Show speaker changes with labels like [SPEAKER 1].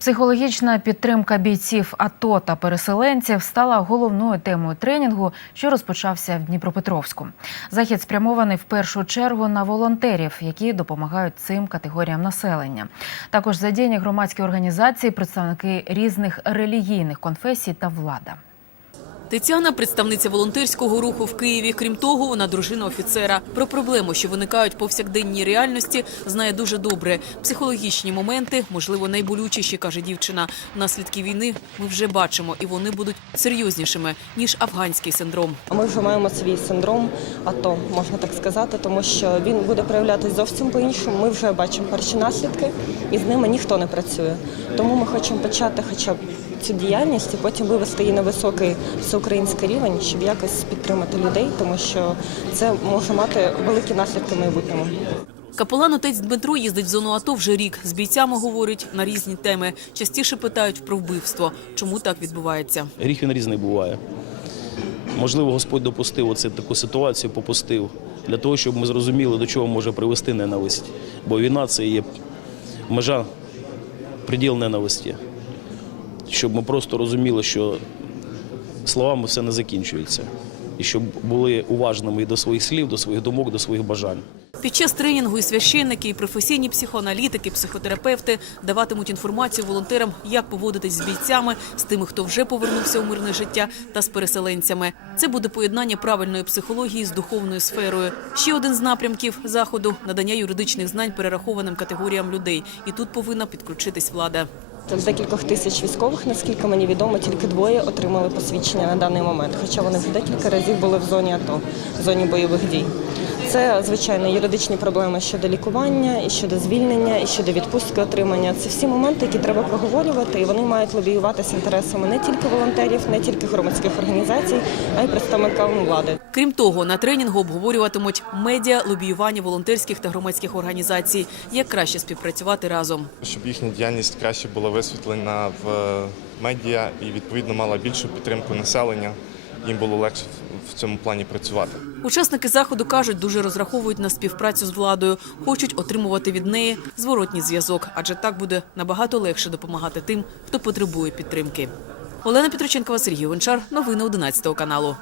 [SPEAKER 1] Психологічна підтримка бійців АТО та переселенців стала головною темою тренінгу, що розпочався в Дніпропетровську. Захід спрямований в першу чергу на волонтерів, які допомагають цим категоріям населення. Також задіяні громадські організації, представники різних релігійних конфесій та влада.
[SPEAKER 2] Тетяна – представниця волонтерського руху в Києві. Крім того, вона дружина офіцера. Про проблеми, що виникають повсякденній реальності, знає дуже добре. Психологічні моменти, можливо, найболючіші, каже дівчина. Наслідки війни ми вже бачимо, і вони будуть серйознішими, ніж афганський синдром.
[SPEAKER 3] Ми вже маємо свій синдром АТО, можна так сказати, тому що він буде проявлятися зовсім по-іншому. Ми вже бачимо перші наслідки, і з ними ніхто не працює. Тому ми хочемо почати хоча б цю діяльність і потім вивести її на високий всеукраїнський рівень, щоб якось підтримати людей, тому що це може мати великі наслідки в майбутньому.
[SPEAKER 2] Капелан отець Дмитро їздить в зону АТО вже рік. З бійцями говорить на різні теми. Частіше питають про вбивство. Чому так відбувається?
[SPEAKER 4] Гріх він різний буває. Можливо, Господь допустив оце таку ситуацію, попустив для того, щоб ми зрозуміли, до чого може привести ненависть. Бо війна це є межа, приділ ненависті. Щоб ми просто розуміли, що словами все не закінчується. І щоб були уважними і до своїх слів, до своїх думок, до своїх бажань.
[SPEAKER 2] Під час тренінгу і священники, і професійні психоаналітики, психотерапевти даватимуть інформацію волонтерам, як поводитись з бійцями, з тими, хто вже повернувся у мирне життя, та з переселенцями. Це буде поєднання правильної психології з духовною сферою. Ще один з напрямків заходу надання юридичних знань перерахованим категоріям людей. І тут повинна підключитись влада.
[SPEAKER 3] З декількох тисяч військових, наскільки мені відомо, тільки двоє отримали посвідчення на даний момент, хоча вони вже декілька разів були в зоні АТО, в зоні бойових дій. Це, звичайно, юридичні проблеми щодо лікування, і щодо звільнення, і щодо відпустки отримання. Це всі моменти, які треба проговорювати, і вони мають лобіюватися інтересами не тільки волонтерів, не тільки громадських організацій, а й представниками влади.
[SPEAKER 2] Крім того, на тренінгу обговорюватимуть медіа, лобіювання волонтерських та громадських організацій, як краще співпрацювати разом.
[SPEAKER 5] щоб їхня діяльність краще була висвітлена в медіа і відповідно мала більшу підтримку населення. Їм було легше в цьому плані працювати.
[SPEAKER 2] Учасники заходу кажуть, дуже розраховують на співпрацю з владою, хочуть отримувати від неї зворотній зв'язок, адже так буде набагато легше допомагати тим, хто потребує підтримки. Олена Петроченкова, Сергій Гончар. Новини 11 каналу.